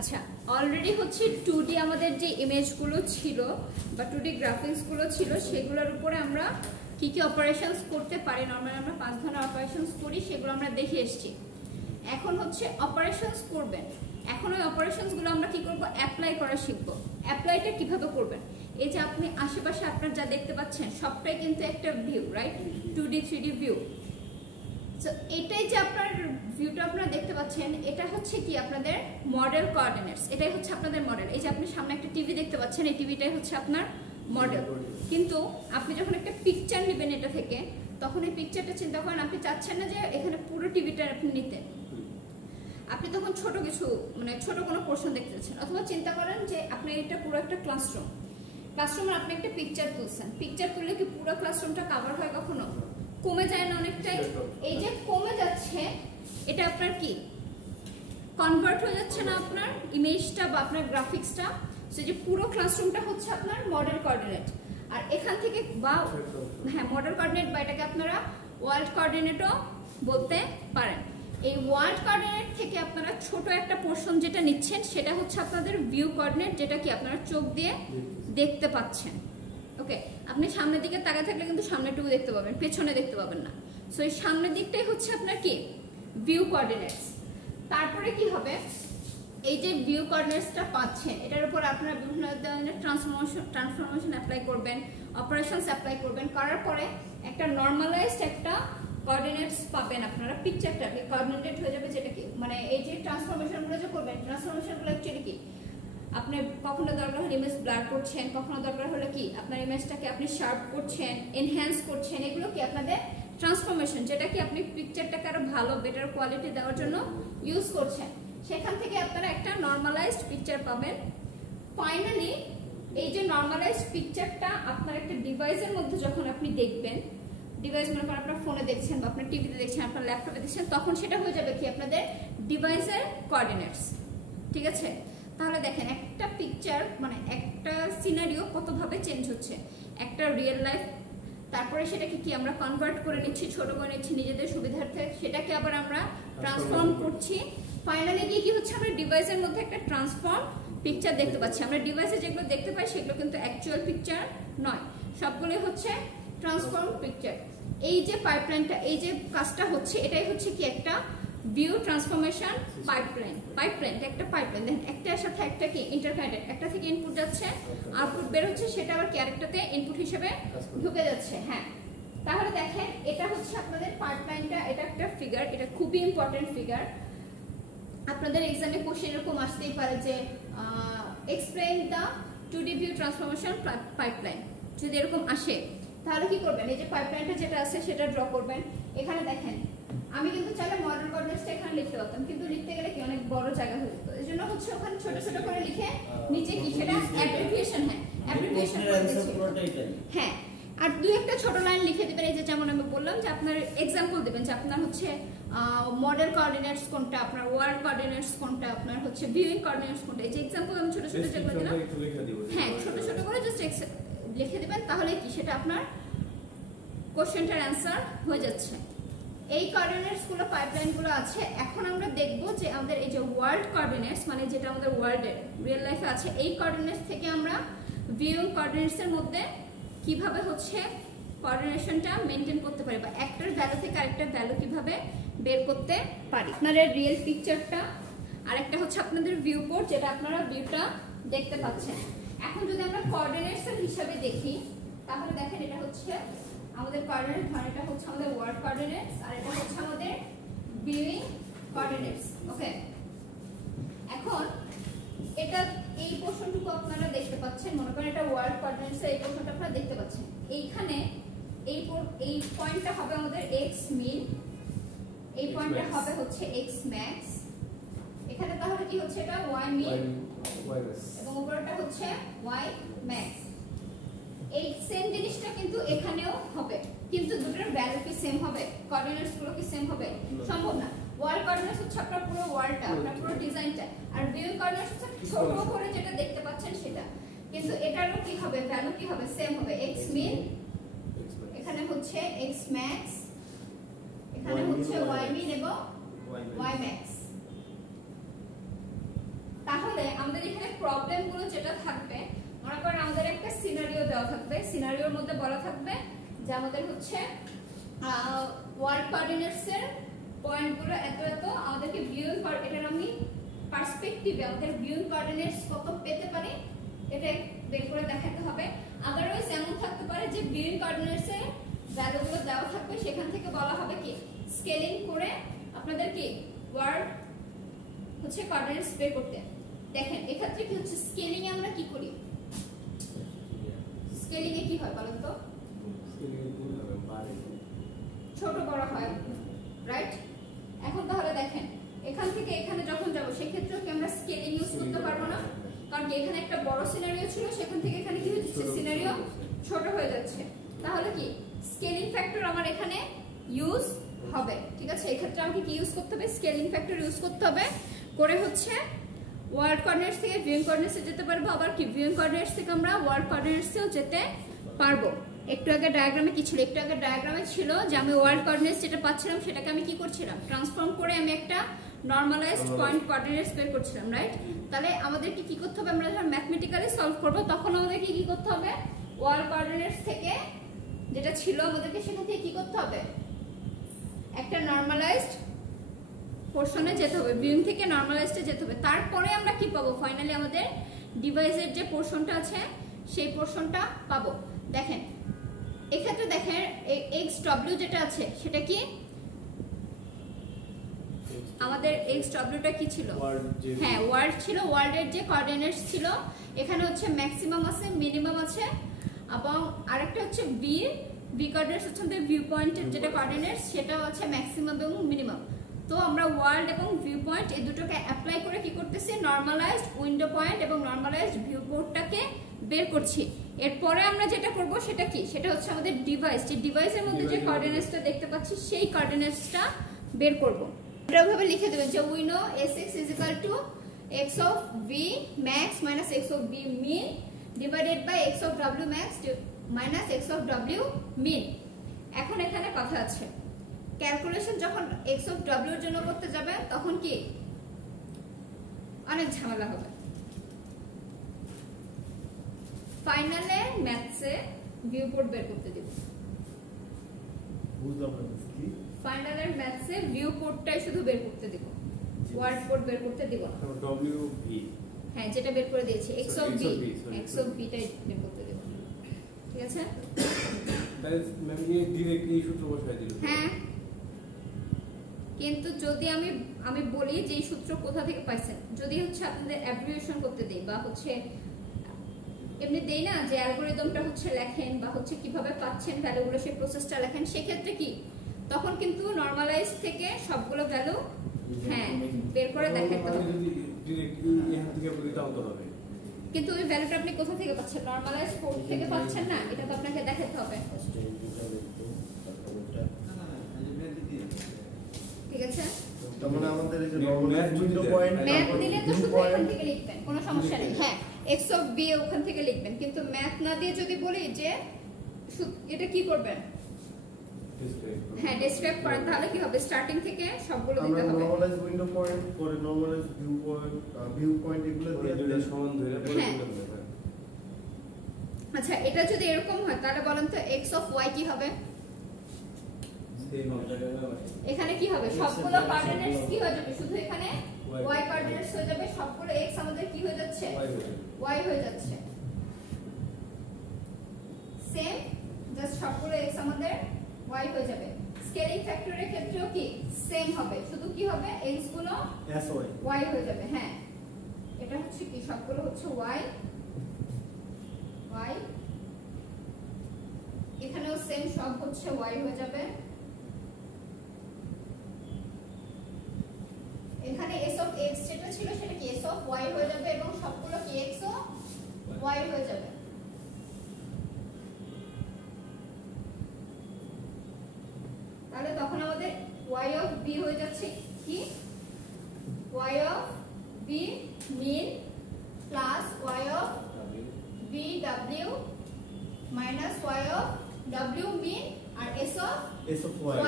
আচ্ছা অলরেডি হচ্ছে 2D আমাদের যে ইমেজগুলো ছিল বা 2D গ্রাফিক্সগুলো ছিল সেগুলোর উপরে আমরা কি কি অপারেশনস করতে পারি, নরমালি আমরা 5 ধরনের অপারেশনস করি, সেগুলো আমরা দেখে এসেছি। এখন হচ্ছে অপারেশনস করবেন, এখন ওই অপারেশনসগুলো আমরা কি করব, অ্যাপ্লাই করা শিখব। অ্যাপ্লাইটা কিভাবে করবেন, এই যে আপনি আশেপাশে আপনার যা দেখতে পাচ্ছেন সবটাই কিন্তু একটা view, right, 2D 3D view. So এটাই যে আপনার ভিউটা আপনারা দেখতে পাচ্ছেন, এটা হচ্ছে কি আপনাদের মডেল কোঅর্ডিনেটস, এটাই হচ্ছে আপনাদের মডেল। এই যে আপনি সামনে একটা টিভি দেখতে পাচ্ছেন, এই টিভিটাই হচ্ছে আপনার মডেল। কিন্তু আপনি যখন একটা পিকচার নেবেন এটা থেকে, তখন এই পিকচারটা চিন্তা করেন, আপনি চাচ্ছেন না যে এখানে পুরো টিভিটা আপনি নিতে, আপনি তখন ছোট কিছু মানে ছোট কোনো পোর্শন দেখতে চাচ্ছেন। অথবা চিন্তা করেন যে আপনি এটা পুরো একটা ক্লাসরুম, ক্লাসরুমে আপনি একটা পিকচার তুলছেন, পিকচার তুললে কি পুরো ক্লাসরুমটা কভার হয় কখনো? কমে যায় না অনেকটাই? এই যে কমে যাচ্ছে, এটা আপনার কি কনভার্ট হয়ে যাচ্ছে না আপনার ইমেজটা বা আপনার গ্রাফিক্সটা? সো যে পুরো ক্লাসরুমটা হচ্ছে আপনার মডেল কোঅর্ডিনেট। আর এখান থেকে বা হ্যাঁ মডেল কোঅর্ডিনেট বা এটাকে আপনারা ওয়ার্ল্ড কোঅর্ডিনেটও বলতে পারেন। এই ওয়ার্ল্ড কোঅর্ডিনেট থেকে আপনারা ছোট একটা পোর্শন যেটা নিচ্ছেন সেটা হচ্ছে আপনাদের ভিউ কোঅর্ডিনেট, যেটা কি আপনারা চোখ দিয়ে দেখতে পাচ্ছেন। ওকে, আপনি সামনের দিকে তাকায় থাকলে কিন্তু সামনেটুকু দেখতে পাবেন, পেছনে দেখতে পাবেন না। সো এই সামনের দিকটাই হচ্ছে আপনার কি ভিউ কোঅর্ডিনেটস। তারপরে কি হবে, এই যে ভিউ কোঅর্ডিনেটসটা পাচ্ছেন এটার উপর আপনারা বিভিন্ন ধরনের ট্রান্সফরমেশন অ্যাপ্লাই করবেন, অপারেশনস অ্যাপ্লাই করবেন, করার পরে একটা নরমালাইজড একটা কোঅর্ডিনেটস পাবেন আপনারা, পিকচারটা কোঅর্ডিনেটেড হয়ে যাবে, যেটা কি মানে এই যে ট্রান্সফরমেশনগুলো যে করবেন, ট্রান্সফরমেশনগুলো অ্যাকচুয়ালি কি আপনি কখনো দরকার হলে ইমেজ ব্লার করছেন, কখনো দরকার হলে কি আপনার ইমেজটাকে আপনি শার্প করছেন, এনহ্যান্স করছেন, এগুলো কি আপনাদের ট্রান্সফরমেশন, যেটা কি আপনি পিকচারটাকে আরো ভালো বেটার কোয়ালিটি দেওয়ার জন্য ইউজ করছেন। সেখান থেকে আপনারা একটা নরমালাইজড পিকচার পাবেন। ফাইনালি এই যে নরমালাইজড পিকচারটা আপনার একটা ডিভাইসের মধ্যে যখন আপনি দেখবেন, ডিভাইস মনে করেন আপনার ফোনে দেখছেন বা আপনার টিভিতে দেখছেন, আপনার ল্যাপটপে দেখছেন, তখন সেটা হয়ে যাবে কি আপনাদের ডিভাইসের কোঅর্ডিনেটস। ঠিক আছে, তাহলে দেখেন একটা পিকচার মানে একটা সিনারিও কতভাবে চেঞ্জ হচ্ছে, একটা রিয়েল লাইফ, তারপরে সেটাকে কি আমরা কনভার্ট করে নিচ্ছি, ছোট করে নিচ্ছি নিজেদের সুবিধার্থে, সেটাকে আবার আমরা ট্রান্সফর্ম করছি। ফাইনালি গিয়ে কি হচ্ছে, আমরা ডিভাইসের মধ্যে একটা ট্রান্সফর্ম পিকচার দেখতে পাচ্ছি। আমরা ডিভাইসে যেগুলো দেখতে পাই সেগুলো কিন্তু অ্যাকচুয়াল পিকচার নয়, সবগুলো হচ্ছে ট্রান্সফর্ম পিকচার। এই যে পাইপলাইনটা, এই যে কাজটা হচ্ছে, এটাই হচ্ছে কি একটা ভিউ ট্রান্সফরমেশন পাইপলাইন। পাইপলাইন একটা পাইপলাইন, দেখেন একটার সাথে একটা কি ইন্টারকানেক্টেড, একটা থেকে ইনপুট যাচ্ছে, আউটপুট বের হচ্ছে, সেটা আবার ক্যারেক্টারতে ইনপুট হিসেবে ঢুকে যাচ্ছে। হ্যাঁ, তাহলে দেখেন এটা হচ্ছে আপনাদের পাইপলাইনটা, এটা একটা ফিগার, এটা খুবই ইম্পর্টেন্ট ফিগার। আপনাদের এক্সামে কোশ্চেন এরকম আসতেই পারে যে explain the 2D view transformation pipeline, যদি এরকম আসে তাহলে কি করবেন, এই যে পাইপলাইনটা যেটা আছে সেটা ড্র করবেন। এখানে দেখেন আমি কিন্তু চাইলে মডেল কোঅর্ডিনেটসটা এখানে লিখতে পারতাম, কিন্তু লিখতে গেলে কি অনেক বড় জায়গা হয়ে যেত, এই জন্য হচ্ছে ওখানে ছোট ছোট করে লিখে নিচে কি সেটা অ্যাব্রিভিয়েশন, হ্যাঁ অ্যাব্রিভিয়েশন করে দিচ্ছি। হ্যাঁ, আর দুই একটা ছোট লাইন লিখে দিবেন, এই যে যেমন আমি বললাম যে আপনার এক্সাম্পল দিবেন যে আপনার হচ্ছে মডেল কোঅর্ডিনেটস কোনটা, আপনার ওয়ার্ল্ড কোঅর্ডিনেটস কোনটা, আপনার হচ্ছে ভিউইং কোঅর্ডিনেটস কোনটা, এই যে এক্সাম্পল আমি ছোট ছোট যেগুলো দিলাম, হ্যাঁ ছোট ছোট করে জাস্ট লিখে দিবেন, তাহলে কি সেটা আপনার কোশ্চেনটার অ্যান্সার হয়ে যাচ্ছে। এই কোঅর্ডিনেটস গুলো পাইপলাইন গুলো আছে। এখন আমরা দেখব যে আমাদের এই যে ওয়ার্ল্ড কোঅর্ডিনেটস মানে যেটা আমাদের ওয়ার্ল্ডে রিয়েল লাইফে আছে, এই কোঅর্ডিনেটস থেকে আমরা ভিউইং কোঅর্ডিনেটস এর মধ্যে কিভাবে হচ্ছে কোঅর্ডিনেশনটা মেইনটেইন করতে পারি, বা একটার ভ্যালু থেকে আরেকটার ভ্যালু কিভাবে বের করতে পারি। আপনাদের রিয়েল পিকচারটা আর একটা হচ্ছে আপনাদের ভিউ পোর্ট, যেটা আপনারা ভিউটা দেখতে পাচ্ছেন। এখন যদি আমরা কোঅর্ডিনেটস এর হিসাবে দেখি, তাহলে দেখেন এটা হচ্ছে আমাদের কোঅর্ডিনেট, ধরেন এটা হচ্ছে আমাদের ওয়ার্ল্ড কোঅর্ডিনেটস আর এটা হচ্ছে আমাদের ভিউইং কোঅর্ডিনেটস। ওকে, এখন এটা এই পোর্শনটুকু আপনারা দেখতে পাচ্ছেন, মনে করেন এটা ওয়ার্ল্ড কোঅর্ডিনেটস এর এই পোর্শনটা আপনারা দেখতে পাচ্ছেন। এইখানে এই পয়েন্টটা হবে আমাদের x মিন, এই পয়েন্টটা হবে হচ্ছে x ম্যাক্স, এখানে তাহলে কি হচ্ছে এটা y মিন এবং উপরটা হচ্ছে y ম্যাক্স। এই সেম জিনিসটা কিন্তু এখানেও হবে, কিন্তু দুটোর ভ্যালু কি সেম হবে, কোঅর্ডিনেটস গুলো কি সেম হবে? সম্ভব না। ওয়ার্ল্ড কোঅর্ডিনেটস হচ্ছে আপনার পুরো ওয়ার্ল্ডটা, আপনার পুরো ডিজাইনটা, আর ভিউ কোঅর্ডিনেটস হচ্ছে ছোট করে যেটা দেখতে পাচ্ছেন সেটা, কিন্তু এটারও কি হবে, ভ্যালু কি হবে, সেম হবে। x মিন এখানে হচ্ছে x ম্যাক্স, এখানে হচ্ছে y মিন এবং y ম্যাক্স। তাহলে আমাদের এখানে প্রবলেমগুলো যেটা থাকবে, মনে করেন আমাদের একটা সিনারিও দেওয়া থাকবে, সিনারিওর মধ্যে বলা থাকবে যে আমাদের হচ্ছে ওয়ার্ল্ড কোঅর্ডিনেটস এর পয়েন্টগুলো এত এত, আমাদেরকে ভিউইং এটার আমি পার্সপেক্টিভে আমাদের ভিউইং কোঅর্ডিনেটস কত পেতে পারি এটা বের করে দেখাতে হবে। আদারওয়াইজ এমন থাকতে পারে যে ভিউইং কোঅর্ডিনেটস এর ভ্যালুগুলো দেওয়া থাকবে, সেখান থেকে বলা হবে কি স্কেলিং করে আপনাদের কি ওয়ার্ল্ড হচ্ছে কোঅর্ডিনেটস বের করতে। দেখেন এক্ষেত্রে কি হচ্ছে, স্কেলিং এ আমরা কি করি, স্কেলিং এ কি হয় বলেন তো, ছোট বড় হয়, রাইট? এখন তাহলে দেখেন এখান থেকে এখানে যখন যাব সেক্ষেত্রেও কি আমরা স্কেলিং ইউজ করতে পারবো না, কারণ কি এখানে একটা বড় সিনারিও ছিল, সেখান থেকে এখানে কি হচ্ছে সিনারিও ছোট হয়ে যাচ্ছে। তাহলে কি স্কেলিং ফ্যাক্টর আমার এখানে ইউজ হবে, ঠিক আছে? এক্ষেত্রে আমাকে কি ইউজ করতে হবে, স্কেলিং ফ্যাক্টর ইউজ করতে হবে, করে হচ্ছে ওয়ার্ল্ড কোঅর্ডিনেটস থেকে ভিউইং কোঅর্ডিনেটসে যেতে পারবো, আবার কি ভিউইং কোঅর্ডিনেটস থেকে আমরা ওয়ার্ল্ড কোঅর্ডিনেটসেও যেতে পারবো। একটু আগে ডায়াগ্রামে কি ছিল, একটু আগে ডায়াগ্রামে ছিল যে আমি ওয়ার্ল্ড কোঅর্ডিনেটস যেটা পাচ্ছিলাম সেটাকে আমি কি করছিলাম, ট্রান্সফর্ম করে আমি একটা নরমালাইজড পয়েন্ট কোঅর্ডিনেটস বের করছিলাম, রাইট? তাহলে আমাদেরকে কি করতে হবে, আমরা যখন ম্যাথমেটিক্যালি সলভ করব তখন আমাদেরকে কি করতে হবে, ওয়ার্ল্ড কোঅর্ডিনেটস থেকে যেটা ছিল আমাদেরকে সেখান থেকে কি করতে হবে, একটা নরমালাইজড পোরশনে যেতে হবে, ভিউইং থেকে নরমালাইজডে যেতে হবে। তারপরে আমরা কি পাবো, ফাইনালি আমাদের ডিভাইসের যে পোরশনটা আছে সেই পোরশনটা পাবো। দেখেন এক্ষেত্রে দেখেন xw যেটা আছে সেটা কি আমাদের xw টা কি ছিল, হ্যাঁ ওয়ার্ল্ড ছিল, ওয়ার্ল্ডের যে কোঅর্ডিনেটস ছিল এখানে হচ্ছে ম্যাক্সিমাম আছে, মিনিমাম আছে, এবং আরেকটা হচ্ছে ভি কোঅর্ডিনেটস হচ্ছে আমাদের ভিউ পয়েন্টের যেটা কোঅর্ডিনেটস সেটাও আছে ম্যাক্সিমাম এবং মিনিমাম। তো আমরা ওয়ার্ল্ড এবং ভিউ পয়েন্ট এই দুটোকে অ্যাপ্লাই করে কি করতেছি, নরমালাইজড উইন্ডো পয়েন্ট এবং নরমালাইজড ভিউ পোর্টটাকে বের করছি। এরপরে আমরা যেটা করব সেটা কি, সেটা হচ্ছে আমাদের ডিভাইস, যে ডিভাইসের মধ্যে যে কোঅর্ডিনেটসটা দেখতে পাচ্ছি সেই কোঅর্ডিনেটসটা বের করব। এটা ভাবে লিখে দেবেন যে we know sx x of v max minus x of v mean divided by x of w max minus x of w mean। এখন এখানে কথা আছে, ক্যালকুলেশন যখন x of w এর জন্য করতে যাবে তখন কি অনেক ঝামেলা হবে। ফাইনালে ম্যাথসে ভিউ পোর্ট বের করতে দিব, বুঝলাম না কি ফাইনালের ম্যাথসে ভিউ পোর্টটাই শুধু বের করতে দিব, ওয়ার্ড পোর্ট বের করতে দিব না। wv, হ্যাঁ যেটা বের করে দিয়েছি x of v টাই বের করতে দিব, ঠিক আছে? দ্যাট ম্যাম কি डायरेक्टली সূত্র বসায় দিল? হ্যাঁ, কিন্তু যদি আমি বলি যে এই সূত্র কোথা থেকে পাইছেন, যদি হচ্ছে আপনাদের অ্যাব্রিভিয়েশন করতে দেই বা হচ্ছে এমনি দেই না যে অ্যালগরিদমটা হচ্ছে লেখেন বা হচ্ছে কিভাবে পাচ্ছেন ভ্যালুগুলো সেই প্রসেসটা লেখেন, সেক্ষেত্রে কি তখন কিন্তু নরমালাইজ থেকে সবগুলো ভ্যালু হ্যাঁ বের করে দেখাতে হবে। डायरेक्टली এখান থেকে বলি তাও তো হবে, কিন্তু ওই ভ্যালুটা আপনি কোথা থেকে পাচ্ছেন, নরমালাইজ পোর্ট থেকে পাচ্ছেন না, এটা তো আপনাকে দেখাতে হবে, ঠিক আছে? তখন আমাদের এই যে নরমালাইজ উইন্ডো পয়েন্ট ম্যাথ দিলে তো শুধু এখান থেকে লিখবেন, কোনো সমস্যা নেই। হ্যাঁ x of b ওখান থেকে লিখবেন, কিন্তু ম্যাথ না দিয়ে যদি বলি যে এটা কি করবেন, হ্যাঁ ডেসক্রাইব করেন, তাহলে কি হবে, স্টার্টিং থেকে সবগুলো দিতে হবে। আমরা নরমালাইজ উইন্ডো পয়েন্ট করে নরমালাইজ ভিউ পয়েন্ট এগুলো দিয়ে দুটো সমান ধরে পরে হ্যাঁ। দিতে হবে। আচ্ছা এটা যদি এরকম হয় তাহলে বলেন তো x of y কি হবে, এখানে কি হবে, সবগুলো কোঅর্ডিনেটস কি হয়ে যাবে, শুধু এখানে y কোঅর্ডিনেটস হয়ে যাবে, সবগুলো x আমাদের কি হয়ে যাচ্ছে, y হয়ে যাচ্ছে। সেম জাস্ট সবগুলো x আমাদের y হয়ে যাবে। স্কেলিং ফ্যাক্টরের ক্ষেত্রেও কি সেম হবে, শুধু কি হবে x গুলো y হয়ে যাবে। হ্যাঁ এটা হচ্ছে কি সবগুলো হচ্ছে y, এখানেও সেম সব হচ্ছে y হয়ে যাবে। এখানে s of x যেটা ছিল সেটা কি s of y হয়ে যাবে এবং সবগুলো কি x ও y হয়ে যাবে। তাহলে তখন আমাদের y of b হয়ে যাচ্ছে কি y of b mean plus y of b w minus y of w mean R s of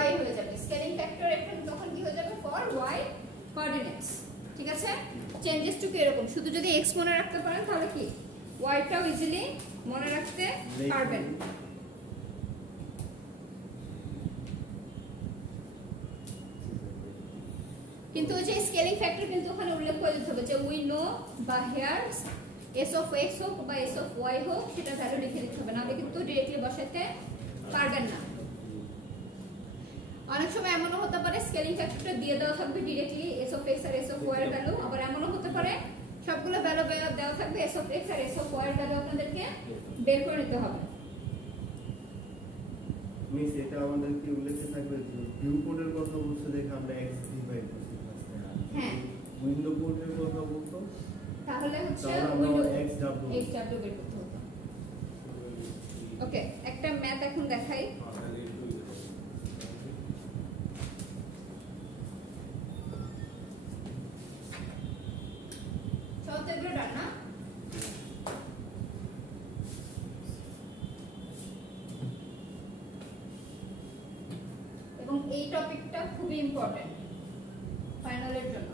y হয়ে যাবে। স্কেলিং ফ্যাক্টর এখন তখন কি হয়ে যাবে ফর y কোঅর্ডিনেটস, ঠিক আছে? চেঞ্জেস টু এরকম, শুধু যদি x মনে রাখতে পারেন তাহলে কি y টাও ইজিলি মনে রাখতে পারবেন। কিন্তু ওই যে স্কেলিং ফ্যাক্টর কিন্তু ওখানে উল্লেখ করে দিতে হবে যে উই নো বা হেয়ার s অফ x হোক বা s অফ y হোক সেটা ভ্যালু লিখে দিতে হবে, নাহলে কিন্তু ডিরেক্টলি বসাতে পারবেন না। অনেক সময় এমনও হতে পারে স্কেলিং ফ্যাক্টরটা দিয়ে দেওয়া থাকবে ডিরেক্টলি s অফ x আর s অফ y এর ভ্যালু, আবার এমনও হতে পারে সবগুলো ভ্যালু দেওয়া থাকবে s অফ x আর s অফ y এর ভ্যালু আপনাদেরকে বের করে নিতে হবে। মিস এটা আমাদের কি উল্লেখে থাকবে যে ভিউ কোডের কথা বলছে দেখে আমরা x ডিভাইড করছি ফার্স্টে। হ্যাঁ উইন্ডো কোডের কথা বলতো তাহলে হচ্ছে আমরা x w বের করতে হবে। ওকে একটা ম্যাথ এখন দেখাই। এবং এই টপিকটা খুবই ইম্পর্টেন্ট ফাইনালের জন্য,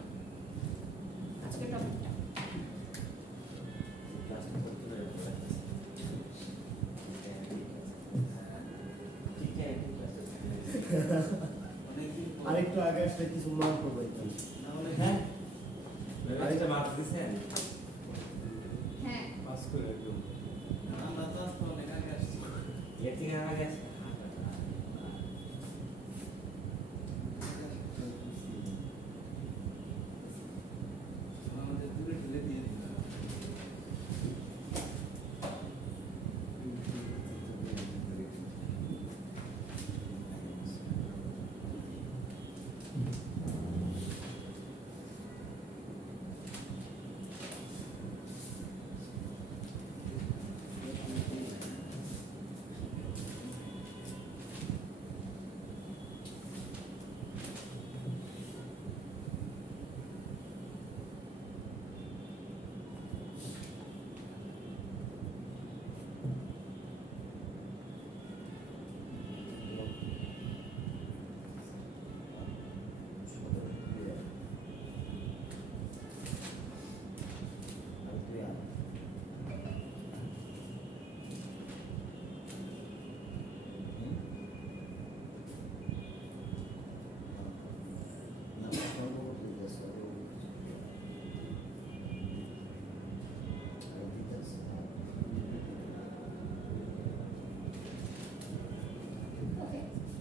আজকে টপিকটা। আরেকটু আগে আসলে কিছু মার্ক করবে তাহলে হ্যাঁ আরেকটা মার্ক দিছেন? হ্যাঁ পাস করে একদম আমরা তো আসলে অনেক আগে আসছি। এর থেকে আগে আসছে। আমাদের দূরে ঠেলে দিয়ে দিলাম।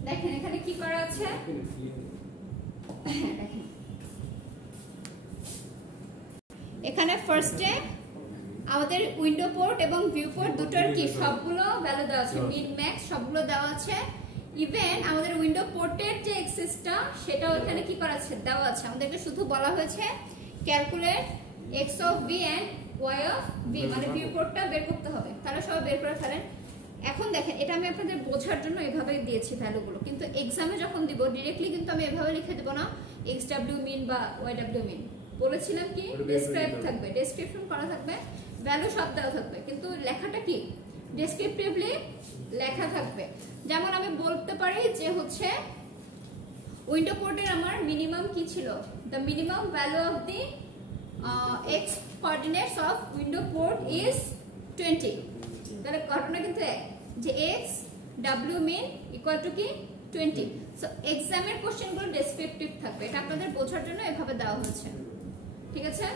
দেখেন এখানে কি করা আছে, এখানে ফার্স্টে আমাদের উইন্ডো পোর্ট এবং ভিউ পোর্ট দুটোর কি সবগুলো ভ্যালু দেওয়া আছে, মিন ম্যাক্স সবগুলো দেওয়া আছে। ইভেন আমাদের উইন্ডো পোর্টের যে এক্সেসটা সেটাও এখানে কি করা আছে দেওয়া আছে। আমাদেরকে শুধু বলা হয়েছে calculate x of v and y of v, মানে ভিউ পোর্টটা বের করতে হবে। তাহলে সবাই বের করে ফেলেন। এখন দেখেন এটা আমি আপনাদের বোঝার জন্য এভাবে দিয়েছি ভ্যালুগুলো, কিন্তু এক্সামে যখন দিব ডিরেক্টলি কিন্তু আমি এভাবে লিখে দেব না xw মিন বা yw মিন। বলেছিলাম কি ডেসক্রাইব থাকবে, ডেসক্রিপশন করা থাকবে, ভ্যালু সব দেওয়া থাকবে, কিন্তু লেখাটা কি ডেসক্রিপটিভলি লেখা থাকবে। যেমন আমি বলতে পারি যে হচ্ছে উইন্ডো পোর্টের আমার মিনিমাম কি ছিল, the minimum value of the x coordinates of window port is 20। তাহলে ঘটনা কিন্তু যে x w min equal to কি 20। সো এক্সামের কোশ্চেনগুলো ডেসক্রিপটিভ থাকবে, এটা আপনাদের বোঝার জন্য এভাবে দেওয়া হয়েছে, ঠিক আছে?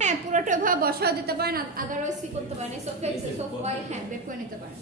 হ্যাঁ পুরোটা এভাবে বসাও দিতে পারেন, আদারওয়াইজ কি করতে পারেন s of x s of y হ্যাঁ বের করে নিতে পারেন।